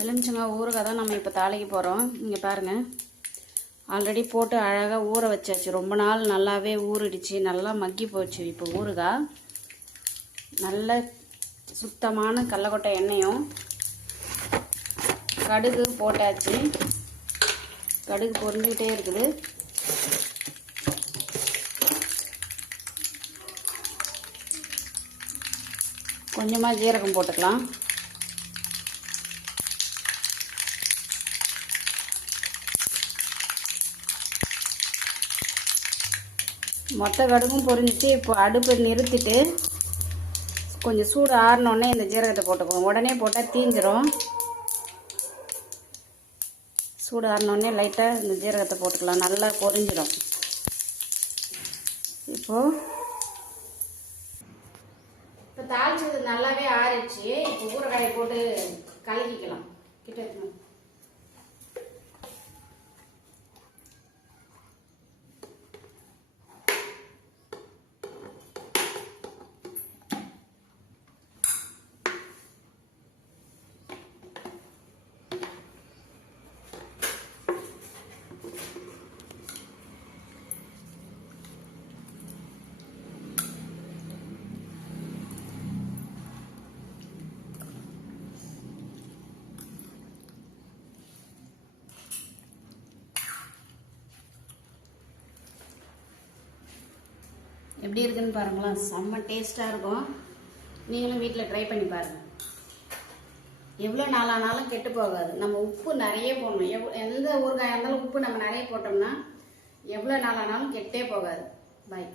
எலுமிச்சங்காய் ஊறுகாய் தான் நம்ம இப்போ தாளிக்க போகிறோம். இங்கே பாருங்கள், ஆல்ரெடி போட்டு அழகாக ஊற வச்சாச்சு. ரொம்ப நாள் நல்லாவே ஊறிடுச்சு, நல்லா மக்கி போச்சு. இப்போ ஊறுகாய் நல்ல சுத்தமான கடலக்கொட்டை எண்ணெயும் கடுகு போட்டாச்சு. கடுகு பொரிஞ்சுக்கிட்டே இருக்குது. கொஞ்சமாக ஜீரகம் போட்டுக்கலாம். மொத்த கடுகும் பொரிஞ்சிச்சு. இப்போ அடுப்பை நிறுத்திட்டு கொஞ்சம் சூடு ஆறினோடனே இந்த ஜீரகத்தை போட்டுக்குவோம். உடனே போட்டால் தீஞ்சிரும். சூடு ஆறினோடனே லைட்டாக இந்த ஜீரகத்தை போட்டுக்கலாம். நல்லா பொரிஞ்சிடும். இப்போ தாளிச்சது நல்லாவே ஆறிடுச்சு. இப்போ ஊறுகாயை போட்டு கலக்கிக்கலாம். கிட்ட இருக்கணும். எப்படி இருக்குன்னு பாருங்களா, செம்ம டேஸ்ட்டாக இருக்கும். நீங்களும் வீட்டில் ட்ரை பண்ணி பாருங்கள். எவ்வளோ நாளானாலும் கெட்டு போகாது. நம்ம உப்பு நிறைய போடணும். எந்த ஊறுகாயாக இருந்தாலும் உப்பு நம்ம நிறைய போட்டோம்னா எவ்வளோ நாளானாலும் கெட்டே போகாது. பாய்.